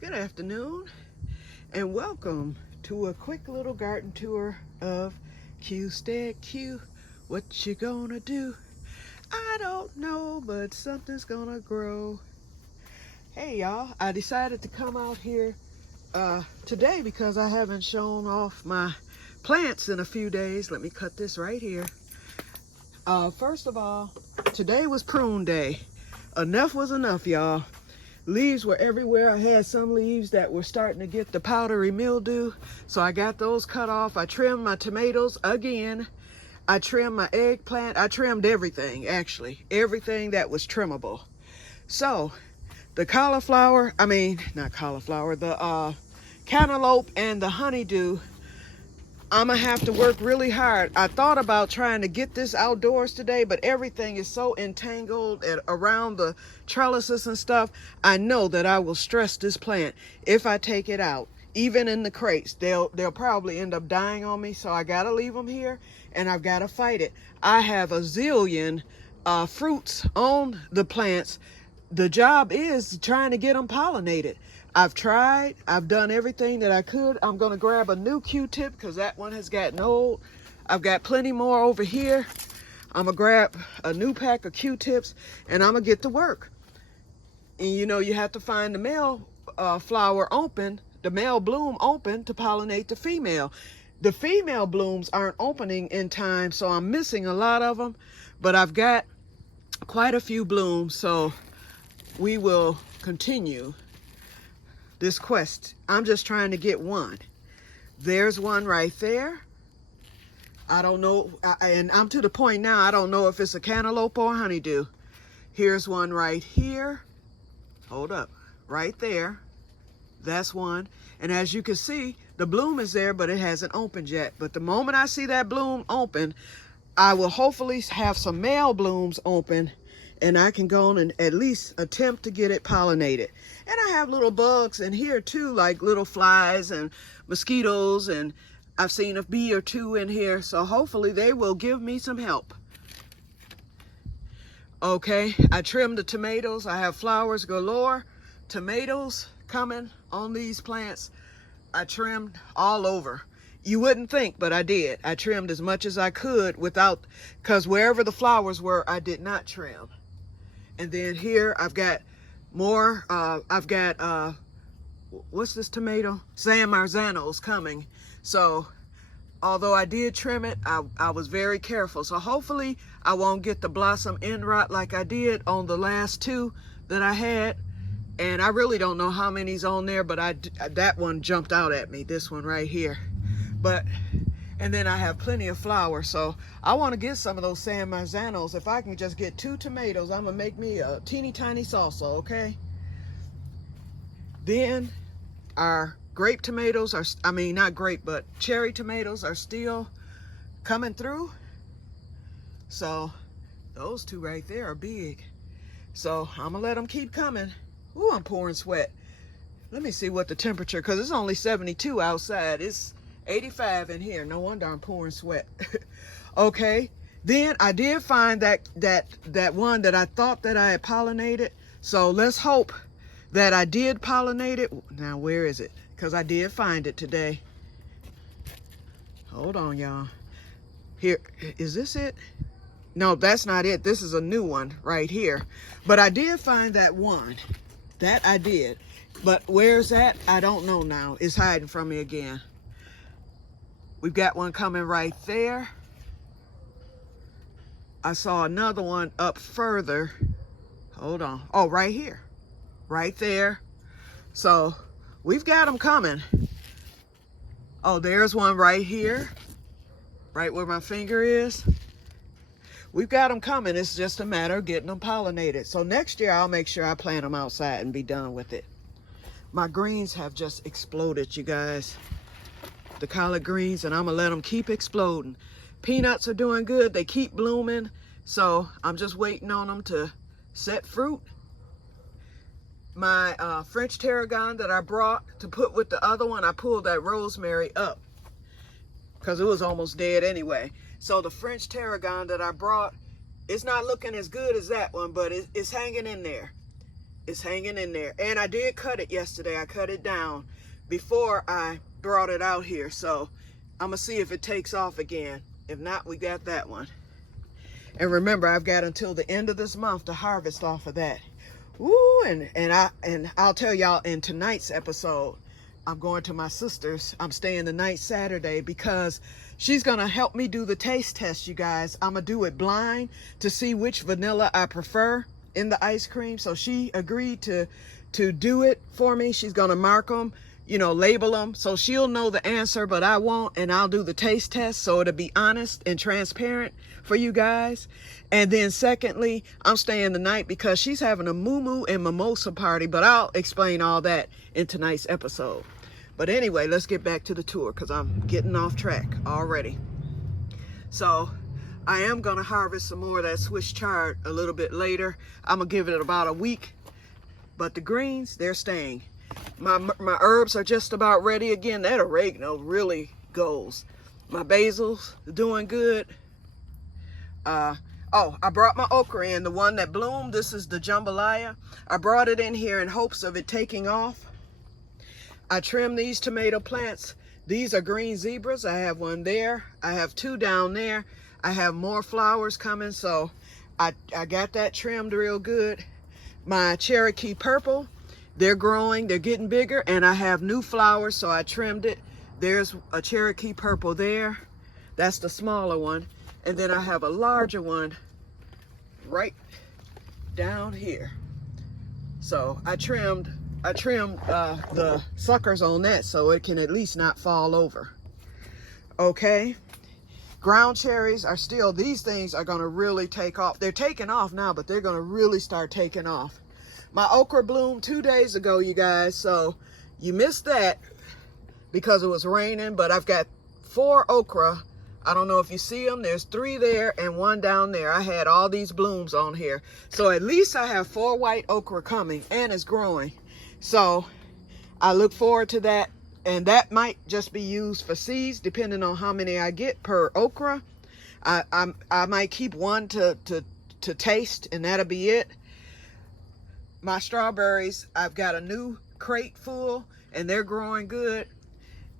Good afternoon and welcome to a quick little garden tour of Que-stead-Que. What you gonna do? I don't know, but something's gonna grow. Hey y'all, I decided to come out here today because I haven't shown off my plants in a few days. Let me cut this right here. First of all, today was prune day. Enough was enough, y'all. Leaves were everywhere. I had some leaves that were starting to get the powdery mildew, so I got those cut off. I trimmed my tomatoes again. I trimmed my eggplant. I trimmed everything, actually. Everything that was trimmable. So, the the cantaloupe and the honeydew, I'm gonna have to work really hard. I thought about trying to get this outdoors today, but everything is so entangled around the trellises and stuff. I know that I will stress this plant if I take it out. Even in the crates, they'll probably end up dying on me, so I gotta leave them here and I've gotta fight it. I have a zillion fruits on the plants. The job is trying to get them pollinated. I've tried, I've done everything that I could. I'm gonna grab a new Q-tip because that one has gotten old. I've got plenty more over here. I'm gonna grab a new pack of Q-tips and I'm gonna get to work. And you know, you have to find the male flower open, the male bloom open to pollinate the female. The female blooms aren't opening in time, so I'm missing a lot of them, but I've got quite a few blooms, so we will continue this quest. I'm just trying to get one. There's one right there. I don't know, and I'm to the point now, I don't know if it's a cantaloupe or a honeydew. Here's one right here. Hold up, right there. That's one. And as you can see, the bloom is there, but it hasn't opened yet. But the moment I see that bloom open, I will hopefully have some male blooms open and I can go on and at least attempt to get it pollinated. And I have little bugs in here too, like little flies and mosquitoes, and I've seen a bee or two in here, so hopefully they will give me some help. Okay, I trimmed the tomatoes. I have flowers galore. Tomatoes coming on these plants. I trimmed all over. You wouldn't think, but I did. I trimmed as much as I could without, because wherever the flowers were, I did not trim. And then here I've got more, what's this tomato? San Marzanos coming. So although I did trim it, I was very careful. So hopefully I won't get the blossom end rot like I did on the last two that I had. And I really don't know how many's on there, but that one jumped out at me, this one right here. And then I have plenty of flowers, so I want to get some of those San Marzanos. If I can just get 2 tomatoes, I'm gonna make me a teeny tiny salsa, okay? Then our grape tomatoes are, not grape, but cherry tomatoes are still coming through. So those 2 right there are big. So I'm gonna let them keep coming. Ooh, I'm pouring sweat. Let me see what the temperature, because it's only 72 outside. It's 85 in here. No wonder I'm pouring sweat. Okay, then I did find that one that I thought that I had pollinated. So let's hope that I did pollinate it. Now where is it? Because I did find it today. Hold on, y'all. Here, is this it? No, that's not it. This is a new one right here. But I did find that one. That I did. But where's that? I don't know now. It's hiding from me again. We've got one coming right there. I saw another one up further. Hold on. Oh, right here. Right there. So we've got them coming. Oh, there's one right here. Right where my finger is. We've got them coming. It's just a matter of getting them pollinated. So next year, I'll make sure I plant them outside and be done with it. My greens have just exploded, you guys. The collard greens, and I'm gonna let them keep exploding. Peanuts are doing good. They keep blooming. So I'm just waiting on them to set fruit. My French tarragon that I brought to put with the other one, I pulled that rosemary up because it was almost dead anyway. So the French tarragon that I brought, it's not looking as good as that one, but it's hanging in there. It's hanging in there. And I did cut it yesterday. I cut it down before I brought it out here. So I'm gonna see if it takes off again. If not, we got that one. And remember, I've got until the end of this month to harvest off of that. Ooh, and I'll tell y'all in tonight's episode, I'm going to my sister's. I'm staying the night Saturday because she's gonna help me do the taste test, you guys. I'm gonna do it blind to see which vanilla I prefer in the ice cream. So she agreed to do it for me. She's gonna mark them, you know, label them, so she'll know the answer, but I won't, and I'll do the taste test so it'll be honest and transparent for you guys. And then secondly, I'm staying the night because she's having a moo and mimosa party, but I'll explain all that in tonight's episode. But anyway, let's get back to the tour because I'm getting off track already. So I am gonna harvest some more of that Swiss chard a little bit later. I'm gonna give it about a week, but the greens, they're staying. My herbs are just about ready again. That oregano really goes. My basil's doing good. Oh, I brought my okra in, the one that bloomed. This is the jambalaya. I brought it in here in hopes of it taking off. I trimmed these tomato plants. These are green zebras. I have one there. I have two down there. I have more flowers coming, so I got that trimmed real good. My Cherokee purple, they're growing, they're getting bigger, and I have new flowers, so I trimmed it. There's a Cherokee purple there. That's the smaller one. And then I have a larger one right down here. So I trimmed the suckers on that so it can at least not fall over. Okay. Ground cherries are still, these things are gonna really take off. They're taking off now, but they're gonna really start taking off. My okra bloomed 2 days ago, you guys, so you missed that because it was raining, but I've got 4 okra. I don't know if you see them. There's 3 there and 1 down there. I had all these blooms on here. So at least I have 4 white okra coming, and it's growing. So I look forward to that. And that might just be used for seeds, depending on how many I get per okra. I might keep 1 to taste, and that'll be it. My strawberries, I've got a new crate full, and they're growing good.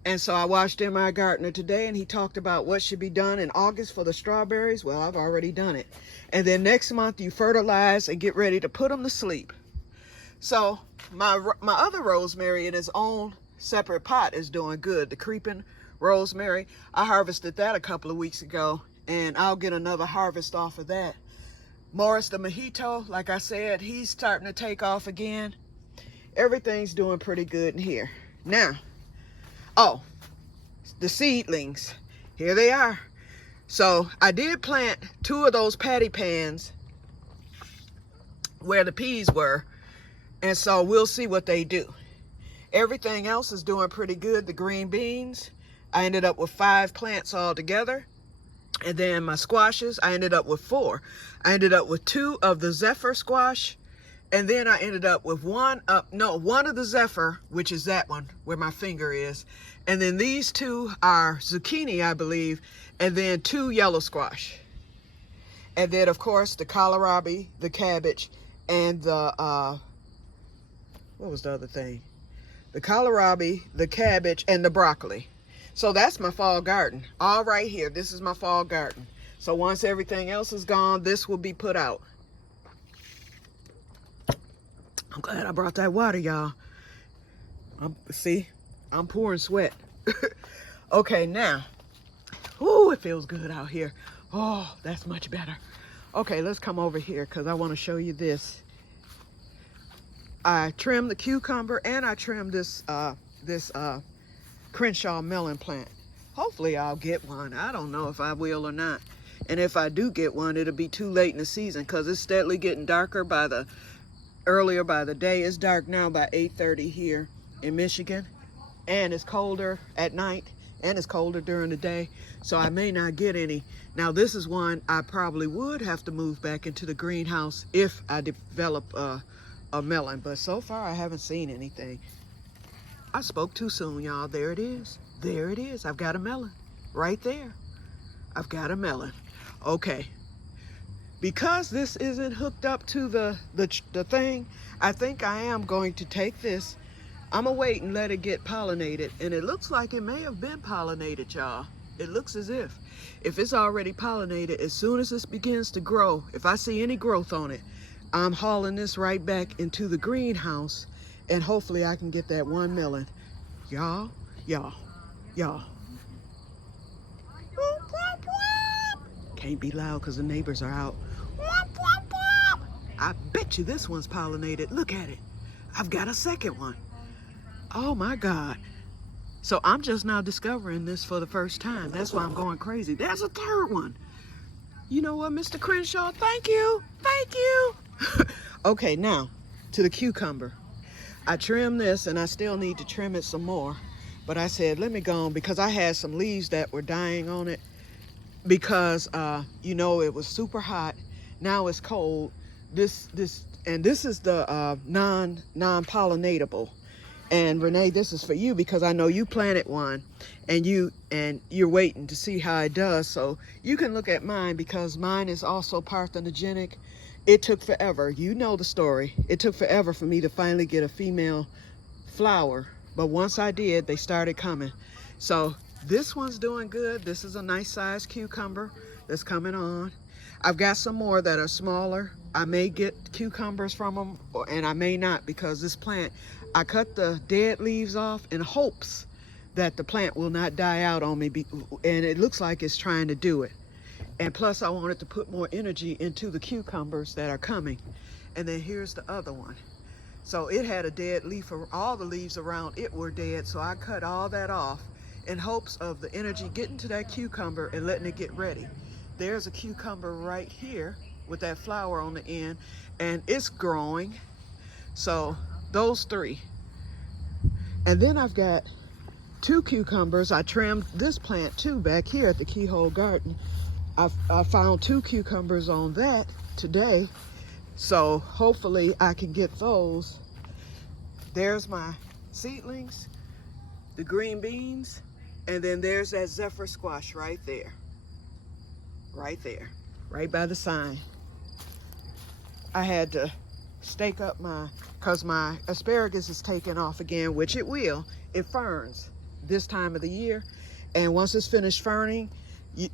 And so I watched my gardener today, and he talked about what should be done in August for the strawberries. Well, I've already done it. And then next month, you fertilize and get ready to put them to sleep. So my other rosemary in its own separate pot is doing good. The creeping rosemary, I harvested that a couple of weeks ago, and I'll get another harvest off of that. Morris the mojito, like I said, he's starting to take off again. Everything's doing pretty good in here. Now, oh, the seedlings, here they are. So I did plant 2 of those patty pans where the peas were, and so we'll see what they do. Everything else is doing pretty good. The green beans, I ended up with 5 plants all together. And then my squashes, I ended up with 4. I ended up with 2 of the Zephyr squash. And then I ended up with 1 of the Zephyr, which is that one where my finger is. And then these 2 are zucchini, I believe. And then 2 yellow squash. And then, of course, the kohlrabi, the cabbage, and the, what was the other thing? The kohlrabi, the cabbage, and the broccoli. So that's my fall garden. All right here, this is my fall garden. So once everything else is gone, this will be put out. I'm glad I brought that water, y'all. See, I'm pouring sweat. Okay, now, ooh, it feels good out here. Oh, that's much better. Okay, let's come over here because I want to show you this. I trimmed the cucumber, and I trimmed this Crenshaw melon plant. Hopefully I'll get one. I don't know if I will or not. And if I do get one, it'll be too late in the season because it's steadily getting darker earlier by the day. It's dark now by 8:30 here in Michigan. And it's colder at night, and it's colder during the day. So I may not get any. Now this is one I probably would have to move back into the greenhouse if I develop a melon. But so far I haven't seen anything. I spoke too soon, y'all. There it is. There it is. I've got a melon right there. I've got a melon. Okay. Because this isn't hooked up to the thing, I think I am going to take this. I'm gonna wait and let it get pollinated. And it looks like it may have been pollinated, y'all. It looks as if it's already pollinated, as soon as this begins to grow, if I see any growth on it, I'm hauling this right back into the greenhouse, and hopefully I can get that 1 melon. Y'all. Can't be loud because the neighbors are out. I bet you this one's pollinated. Look at it. I've got a second one. Oh my God. So I'm just now discovering this for the first time. That's why I'm going crazy. There's a third one. You know what, Mr. Crenshaw? Thank you. Thank you. Okay, now to the cucumber. I trimmed this and I still need to trim it some more. But I said, let me go on, because I had some leaves that were dying on it because, you know, it was super hot. Now it's cold. This is the non-pollinatable. And Renee, this is for you because I know you planted one and you're waiting to see how it does. So you can look at mine because mine is also parthenogenic. It took forever. You know the story. It took forever for me to finally get a female flower. But once I did, they started coming. So this one's doing good. This is a nice sized cucumber that's coming on. I've got some more that are smaller. I may get cucumbers from them, and I may not, because this plant, I cut the dead leaves off in hopes that the plant will not die out on me, and it looks like it's trying to do it. And plus I wanted to put more energy into the cucumbers that are coming. And then here's the other one. So it had a dead leaf, all the leaves around it were dead, so I cut all that off in hopes of the energy getting to that cucumber and letting it get ready. There's a cucumber right here with that flower on the end, and it's growing. So those three. And then I've got 2 cucumbers. I trimmed this plant too back here at the Keyhole Garden. I found 2 cucumbers on that today. So hopefully I can get those. There's my seedlings, the green beans, and then there's that zephyr squash right there. Right there, right by the sign. I had to stake up because my asparagus is taking off again, which it will. It ferns this time of the year. And once it's finished ferning,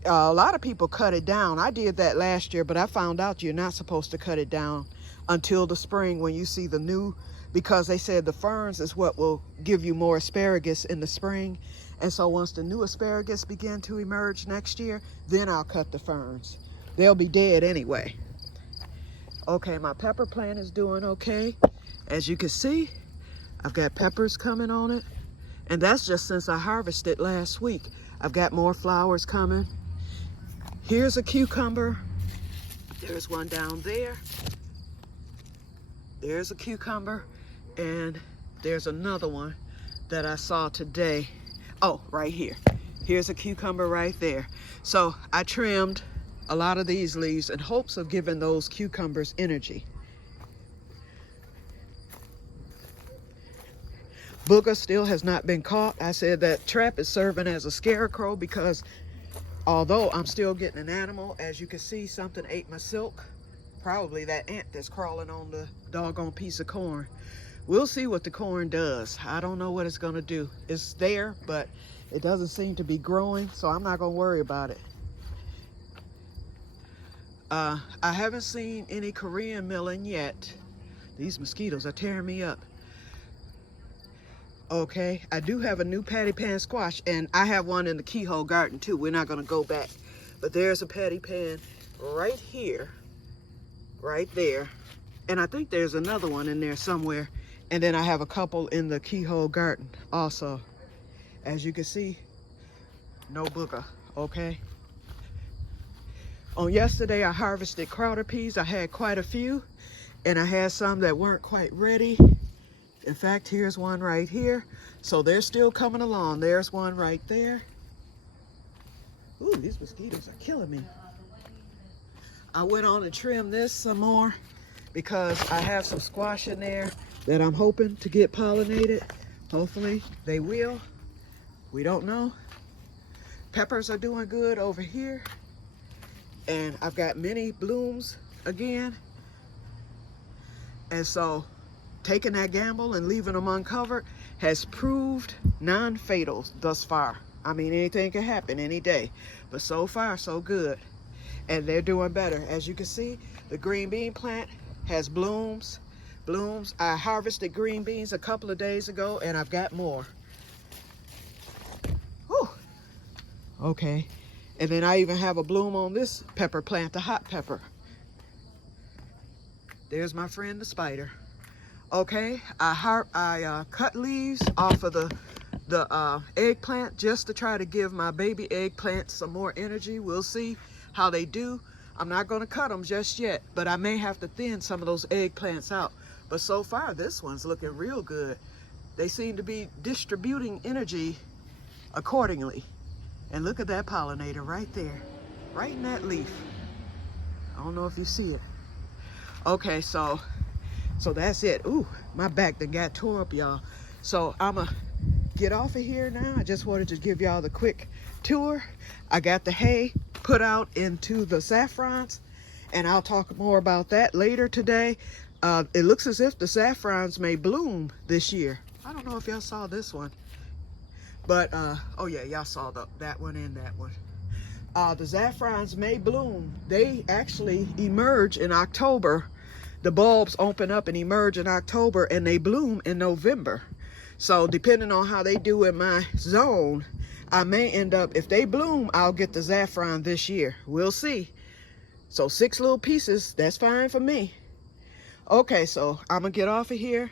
a lot of people cut it down. I did that last year, but I found out you're not supposed to cut it down until the spring when you see the new, because they said the ferns is what will give you more asparagus in the spring. And so once the new asparagus begin to emerge next year, then I'll cut the ferns. They'll be dead anyway. Okay, my pepper plant is doing okay. As you can see, I've got peppers coming on it. And that's just since I harvested last week. I've got more flowers coming. Here's a cucumber. There's one down there. There's a cucumber. And there's another one that I saw today. Oh, right here. Here's a cucumber right there. So I trimmed a lot of these leaves in hopes of giving those cucumbers energy. Booger still has not been caught. I said that trap is serving as a scarecrow because although I'm still getting an animal, as you can see, something ate my silk. Probably that ant that's crawling on the doggone piece of corn. We'll see what the corn does. I don't know what it's gonna do. It's there, but it doesn't seem to be growing, so I'm not gonna worry about it. I haven't seen any Korean milling yet. These mosquitoes are tearing me up. Okay, I do have a new patty pan squash, and I have one in the Keyhole Garden too. We're not gonna go back. But there's a patty pan right here, right there. And I think there's another one in there somewhere. And then I have a couple in the Keyhole Garden also. As you can see, no booger, okay? On yesterday, I harvested crowder peas. I had quite a few, and I had some that weren't quite ready. In fact, here's one right here. So they're still coming along. There's one right there. Ooh, these mosquitoes are killing me. I went on and trimmed this some more because I have some squash in there that I'm hoping to get pollinated. Hopefully they will. We don't know. Peppers are doing good over here. and I've got many blooms again. And so taking that gamble and leaving them uncovered has proved non-fatal thus far. I mean, anything can happen any day, but so far so good. And they're doing better. As you can see, the green bean plant has blooms. I harvested green beans a couple of days ago, and I've got more. Whew. Okay, and then I even have a bloom on this pepper plant, the hot pepper. There's my friend the spider. Okay, I cut leaves off of the eggplant just to try to give my baby eggplant some more energy. We'll see how they do. I'm not going to cut them just yet, but I may have to thin some of those eggplants out. But so far, this one's looking real good. They seem to be distributing energy accordingly. And look at that pollinator right there, right in that leaf. I don't know if you see it. Okay, so that's it. Ooh, my back done got tore up, y'all. So I'ma get off of here now. I just wanted to give y'all the quick tour. I got the hay put out into the saffrons, and I'll talk more about that later today. It looks as if the saffrons may bloom this year. I don't know if y'all saw this one, but oh yeah, y'all saw that one and that one. The saffrons may bloom. They actually emerge in October. The bulbs open up and emerge in October, and they bloom in November. So depending on how they do in my zone, I may end up, if they bloom, I'll get the saffron this year. We'll see. So 6 little pieces, that's fine for me. Okay, so I'm gonna get off of here,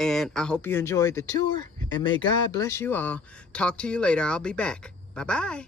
and I hope you enjoyed the tour, and may God bless you all. Talk to you later. I'll be back. Bye-bye.